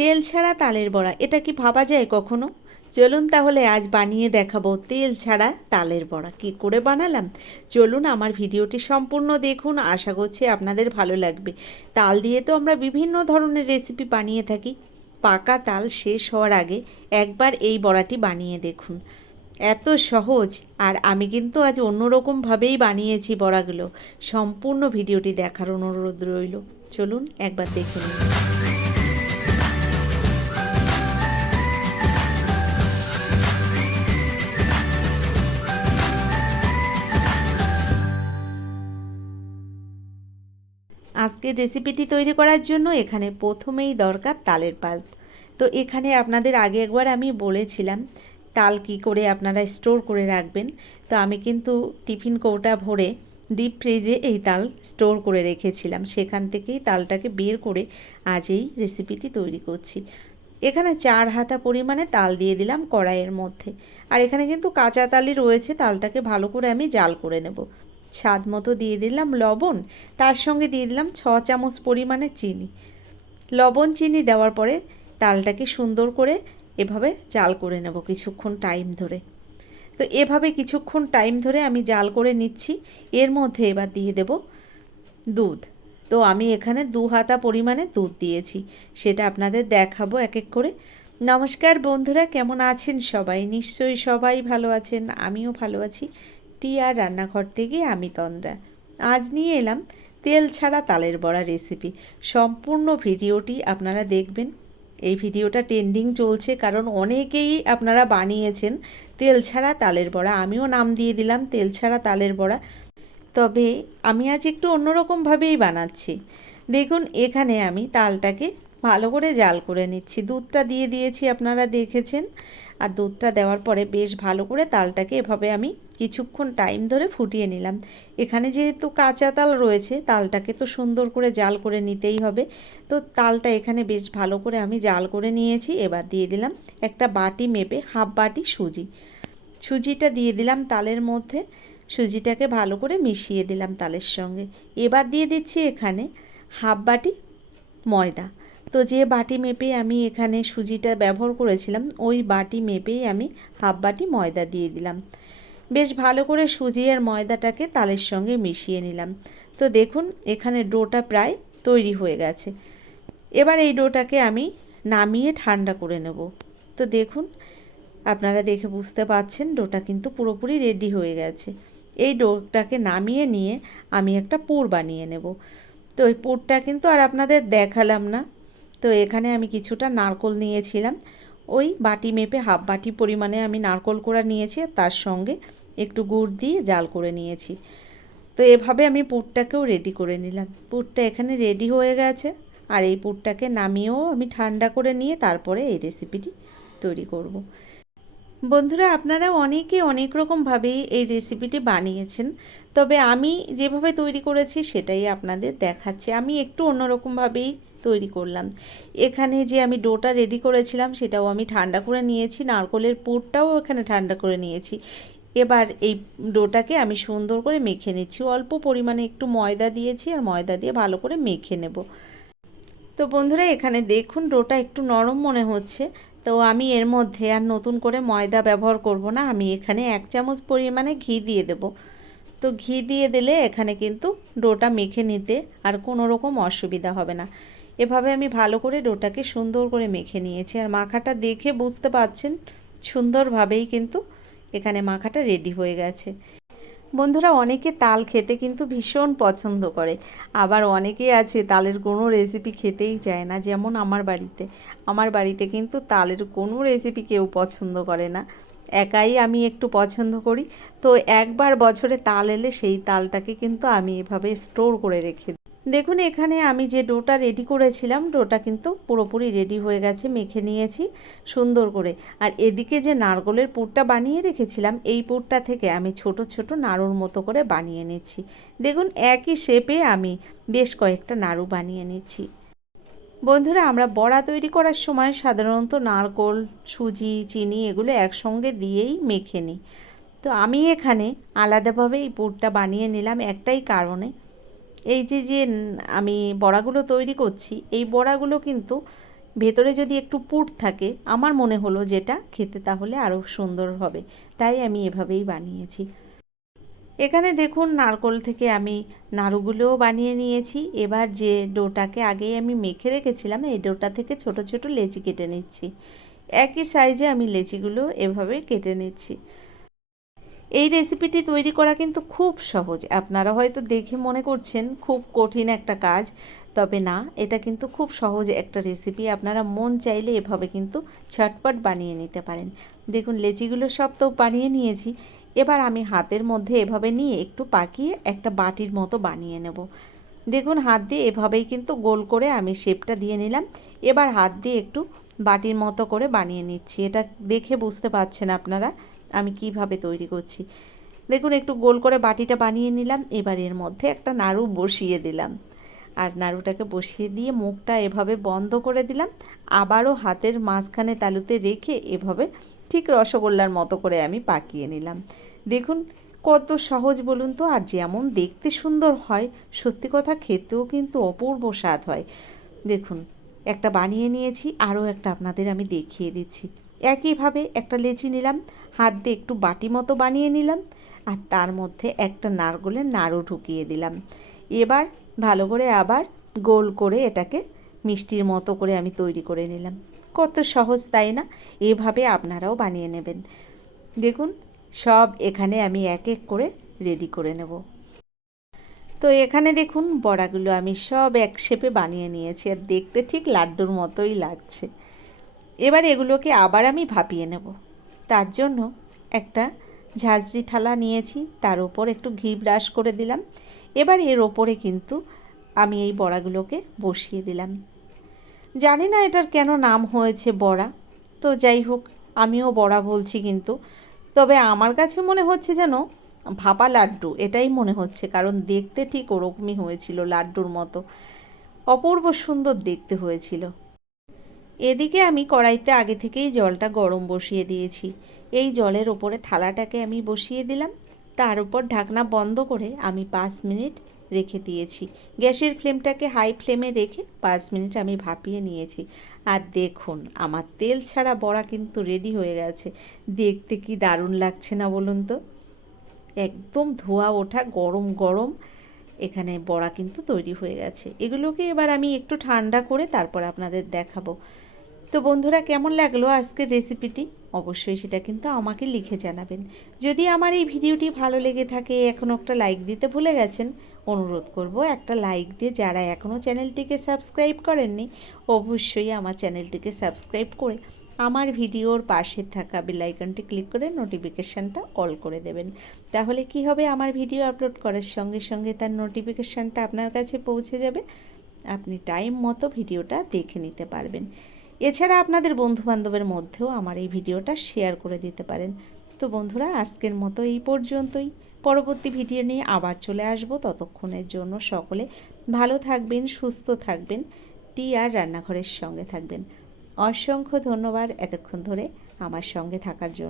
তেল ছাড়া তালের বড়া, এটা কি ভাবা যায় কখনো? চলুন তাহলে আজ বানিয়ে দেখাবো তেল ছাড়া তালের বড়া। কি করে বানালাম চলুন আমার ভিডিওটি সম্পূর্ণ দেখুন, আশা করছি আপনাদের ভালো লাগবে। তাল দিয়ে তো আমরা বিভিন্ন ধরনের রেসিপি বানিয়ে থাকি, পাকা তাল শেষ হওয়ার আগে একবার এই বড়াটি বানিয়ে দেখুন, এত সহজ। আর আমি কিন্তু আজ অন্যরকমভাবেই বানিয়েছি বড়াগুলো। সম্পূর্ণ ভিডিওটি দেখার অনুরোধ রইল, চলুন একবার দেখে নিন। আজকের রেসিপিটি তৈরি করার জন্য এখানে প্রথমেই দরকার তালের পাল্প। তো এখানে আপনাদের আগে একবার আমি বলেছিলাম তাল কি করে আপনারা স্টোর করে রাখবেন। তো আমি কিন্তু টিফিন কৌটা ভরে ডিপ ফ্রিজে এই তাল স্টোর করে রেখেছিলাম, সেখান থেকেই তালটাকে বের করে আজ এই রেসিপিটি তৈরি করছি। এখানে 4 হাতা পরিমাণে তাল দিয়ে দিলাম কড়াইয়ের মধ্যে, আর এখানে কিন্তু কাঁচা তালই রয়েছে। তালটাকে ভালো করে আমি জাল করে নেব। স্বাদ মতো দিয়ে দিলাম লবণ, তার সঙ্গে দিয়ে দিলাম 6 চামচ পরিমাণে চিনি। লবণ চিনি দেওয়ার পরে তালটাকে সুন্দর করে এভাবে জাল করে নেব কিছুক্ষণ টাইম ধরে। তো এভাবে কিছুক্ষণ টাইম ধরে আমি জাল করে নিচ্ছি। এর মধ্যে এবার দিয়ে দেব দুধ। তো আমি এখানে 2 হাতা পরিমাণে দুধ দিয়েছি, সেটা আপনাদের দেখাবো এক এক করে। নমস্কার বন্ধুরা, কেমন আছেন সবাই? নিশ্চয়ই সবাই ভালো আছেন, আমিও ভালো আছি। টিয়ার রান্নাঘর থেকে আমি তন্দ্রা। আজ নিয়ে এলাম তেল ছাড়া তালের বড়া রেসিপি। সম্পূর্ণ ভিডিওটি আপনারা দেখবেন। এই ভিডিওটা ট্রেন্ডিং চলছে, কারণ অনেকেই আপনারা বানিয়েছেন তেল ছাড়া তালের বড়া। আমিও নাম দিয়ে দিলাম তেল ছাড়া তালের বড়া, তবে আমি আজ একটু অন্যরকমভাবেই বানাচ্ছি। দেখুন এখানে আমি তালটাকে ভালো করে জাল করে নিচ্ছি। দুধটা দিয়ে দিয়েছি, আপনারা দেখেছেন। আর দুধটা দেওয়ার পরে বেশ ভালো করে তালটাকে এভাবে আমি কিছুক্ষণ টাইম ধরে ফুটিয়ে নিলাম। এখানে যেহেতু কাঁচা তাল রয়েছে, তালটাকে তো সুন্দর করে জাল করে নিতেই হবে। তো তালটা এখানে বেশ ভালো করে আমি জাল করে নিয়েছি। এবার দিয়ে দিলাম একটা বাটি মেপে হাফ বাটি সুজি। সুজিটা দিয়ে দিলাম তালের মধ্যে, সুজিটাকে ভালো করে মিশিয়ে দিলাম তালের সঙ্গে। এবার দিয়ে দিচ্ছি এখানে হাফ বাটি ময়দা। তো যে বাটি মেপে আমি এখানে সুজিটা ব্যবহার করেছিলাম, ওই বাটি মেপেই আমি হাফ বাটি ময়দা দিয়ে দিলাম। বেশ ভালো করে সুজি আর ময়দাটাকে তালের সঙ্গে মিশিয়ে নিলাম। তো দেখুন এখানে ডোটা প্রায় তৈরি হয়ে গেছে। এবার এই ডোটাকে আমি নামিয়ে ঠান্ডা করে নেব। তো দেখুন আপনারা দেখে বুঝতে পাচ্ছেন ডোটা কিন্তু পুরোপুরি রেডি হয়ে গেছে। এই ডোটাকে নামিয়ে নিয়ে আমি একটা পুর বানিয়ে নেব। তো ওই পুরটা কিন্তু আর আপনাদের দেখালাম না। তো এখানে আমি কিছুটা নারকোল নিয়েছিলাম, ওই বাটি মেপে হাফ বাটি পরিমাণে আমি নারকোল কোড়া নিয়েছি, আর তার সঙ্গে একটু গুড় দিয়ে জাল করে নিয়েছি। তো এভাবে আমি পুরটাকেও রেডি করে নিলাম। পুরটা এখানে রেডি হয়ে গেছে, আর এই পুরটাকে নামিয়েও আমি ঠান্ডা করে নিয়ে তারপরে এই রেসিপিটি তৈরি করব। বন্ধুরা আপনারা অনেকে অনেক রকমভাবেই এই রেসিপিটি বানিয়েছেন, তবে আমি যেভাবে তৈরি করেছি সেটাই আপনাদের দেখাচ্ছি। আমি একটু অন্যরকমভাবেই তৈরি করলাম। এখানে যে আমি ডোটা রেডি করেছিলাম সেটাও আমি ঠান্ডা করে নিয়েছি, নারকোলের পুরটাও এখানে ঠান্ডা করে নিয়েছি। এবার এই ডোটাকে আমি সুন্দর করে মেখে নিচ্ছি। অল্প পরিমাণে একটু ময়দা দিয়েছি, আর ময়দা দিয়ে ভালো করে মেখে নেব। তো বন্ধুরা এখানে দেখুন ডোটা একটু নরম মনে হচ্ছে, তো আমি এর মধ্যে আর নতুন করে ময়দা ব্যবহার করব না। আমি এখানে 1 চামচ পরিমাণে ঘি দিয়ে দেব। তো ঘি দিয়ে দিলে এখানে কিন্তু ডোটা মেখে নিতে আর কোনো রকম অসুবিধা হবে না। এভাবে আমি ভালো করে ডোটাকে সুন্দর করে মেখে নিয়েছি, আর মাখাটা দেখে বুঝতে পাচ্ছেন সুন্দরভাবেই কিন্তু এখানে মাখাটা রেডি হয়ে গেছে। বন্ধুরা অনেকে তাল খেতে কিন্তু ভীষণ পছন্দ করে, আবার অনেকেই আছে তালের কোনো রেসিপি খেতেই চায় না। যেমন আমার বাড়িতে কিন্তু তালের কোনো রেসিপি কেউ পছন্দ করে না, একাই আমি একটু পছন্দ করি। তো একবার বছরে তাল এলে সেই তালটাকে কিন্তু আমি এভাবে স্টোর করে রেখে দিই। দেখুন এখানে আমি যে ডোটা রেডি করেছিলাম, ডোটা কিন্তু পুরোপুরি রেডি হয়ে গেছে, মেখে নিয়েছি সুন্দর করে। আর এদিকে যে নারকেলের পুরটা বানিয়ে রেখেছিলাম, এই পুরটা থেকে আমি ছোট ছোট নাড়ুর মতো করে বানিয়ে নিচ্ছি। দেখুন একই শেপে আমি বেশ কয়েকটা নাড়ু বানিয়ে নিচ্ছি। বন্ধুরা আমরা বড়া তৈরি করার সময় সাধারণত নারকেল, সুজি, চিনি এগুলো একসঙ্গে দিয়েই মেখে নিই। তো আমি এখানে আলাদাভাবে এই পুরটা বানিয়ে নিলাম একটাই কারণে, এই যে আমি বড়াগুলো তৈরি করছি, এই বড়াগুলো কিন্তু ভেতরে যদি একটু পুর থাকে আমার মনে হলো যেটা খেতে তাহলে আরও সুন্দর হবে, তাই আমি এভাবেই বানিয়েছি। এখানে দেখুন নারকোল থেকে আমি নাড়ুগুলোও বানিয়ে নিয়েছি। এবার যে ডোটাকে আগেই আমি মেখে রেখেছিলাম এই ডোটা থেকে ছোট ছোট লেচি কেটে নিচ্ছি। একই সাইজে আমি লেচিগুলো এভাবে কেটে নিচ্ছি। এই রেসিপিটি তৈরি করা কিন্তু খুব সহজ। আপনারা হয়তো দেখে মনে করছেন খুব কঠিন একটা কাজ, তবে না, এটা কিন্তু খুব সহজ একটা রেসিপি। আপনারা মন চাইলে এভাবে কিন্তু ঝটপট বানিয়ে নিতে পারেন। দেখুন লেচিগুলো সব তো বানিয়ে নিয়েছি। এবার আমি হাতের মধ্যে এভাবে নিয়ে একটু পাকিয়ে একটা বাটির মতো বানিয়ে নেব। দেখুন হাত দিয়ে এভাবেই কিন্তু গোল করে আমি শেপটা দিয়ে নিলাম। এবার হাত দিয়ে একটু বাটির মতো করে বানিয়ে নিচ্ছি। এটা দেখে বুঝতে পারছেন আপনারা আমি কিভাবে তৈরি করছি। দেখুন একটু গোল করে বাটিটা বানিয়ে নিলাম। এবার এর মধ্যে একটা নাড়ু বসিয়ে দিলাম, আর নাড়ুটাকে বসিয়ে দিয়ে মুখটা এভাবে বন্ধ করে দিলাম। আবারও হাতের মাঝখানে তালুতে রেখে এভাবে ঠিক রসগোল্লার মতো করে আমি পাকিয়ে নিলাম। দেখুন কত সহজ বলুন তো, আর যেমন দেখতে সুন্দর হয় সত্যি কথা খেতেও কিন্তু অপূর্ব স্বাদ হয়। দেখুন একটা বানিয়ে নিয়েছি, আরও একটা আপনাদের আমি দেখিয়ে দিচ্ছি। একইভাবে একটা লেচি নিলাম, হাত দিয়ে একটু বাটি মতো বানিয়ে নিলাম, আর তার মধ্যে একটা নারকেলের নাড়ু ঢুকিয়ে দিলাম। এবার ভালো করে আবার গোল করে এটাকে মিষ্টির মতো করে আমি তৈরি করে নিলাম। কত সহজ তাই না? এভাবে আপনারাও বানিয়ে নেবেন। দেখুন সব এখানে আমি এক এক করে রেডি করে নেব। তো এখানে দেখুন বড়াগুলো আমি সব এক শেপে বানিয়ে নিয়েছি, আর দেখতে ঠিক লাড্ডুর মতোই লাগছে। এবার এগুলোকে আবার আমি ভাপিয়ে নেব। তার জন্য একটা ঝাঁঝরি থালা নিয়েছি, তার ওপর একটু ঘি ব্রাশ করে দিলাম। এবার এর ওপরে কিন্তু আমি এই বড়াগুলোকে বসিয়ে দিলাম। জানি না এটার কেন নাম হয়েছে বড়া, তো যাই হোক আমিও বড়া বলছি, কিন্তু তবে আমার কাছে মনে হচ্ছে যেন ভাপা লাড্ডু এটাই মনে হচ্ছে, কারণ দেখতে ঠিক ওরকমই হয়েছিল, লাড্ডুর মতো অপূর্ব সুন্দর দেখতে হয়েছিল। এদিকে আমি কড়াইতে আগে থেকেই জলটা গরম বসিয়ে দিয়েছি। এই জলের ওপরে থালাটাকে আমি বসিয়ে দিলাম, তার উপর ঢাকনা বন্ধ করে আমি 5 মিনিট রেখে দিয়েছি। গ্যাসের ফ্লেমটাকে হাই ফ্লেমে রেখে 5 মিনিট আমি ভাপিয়ে নিয়েছি। আর দেখুন আমার তেল ছাড়া বড়া কিন্তু রেডি হয়ে গেছে। দেখতে কি দারুণ লাগছে না বলুন তো? একদম ধোয়া ওঠা গরম গরম এখানে বড়া কিন্তু তৈরি হয়ে গেছে। এগুলোকে এবার আমি একটু ঠান্ডা করে তারপর আপনাদের দেখাবো। তো বন্ধুরা কেমন লাগলো আজকের রেসিপিটি অবশ্যই সেটা কিন্তু আমাকে লিখে জানাবেন। যদি আমার এই ভিডিওটি ভালো লেগে থাকে, এখনও একটা লাইক দিতে ভুলে গেছেন, অনুরোধ করব একটা লাইক দিয়ে যারা এখনও চ্যানেলটিকে সাবস্ক্রাইব করেননি অবশ্যই আমার চ্যানেলটিকে সাবস্ক্রাইব করে আমার ভিডিওর পাশে থাকা বেল আইকনটি ক্লিক করে নোটিফিকেশানটা অল করে দেবেন। তাহলে কি হবে, আমার ভিডিও আপলোড করার সঙ্গে সঙ্গে তার নোটিফিকেশানটা আপনার কাছে পৌঁছে যাবে, আপনি টাইম মতো ভিডিওটা দেখে নিতে পারবেন। এছাড়া আপনাদের বন্ধুবান্ধবের মধ্যেও আমার এই ভিডিওটা শেয়ার করে দিতে পারেন। তো বন্ধুরা আজকের মতো এই পর্যন্তই। পরবর্তী ভিডিও নিয়ে আবার চলে আসব। ততক্ষণের জন্য সকলে ভালো থাকবেন, সুস্থ থাকবেন, টিআর রান্নাঘরের সঙ্গে থাকবেন। অসংখ্য ধন্যবাদ এতক্ষণ ধরে আমার সঙ্গে থাকার জন্য।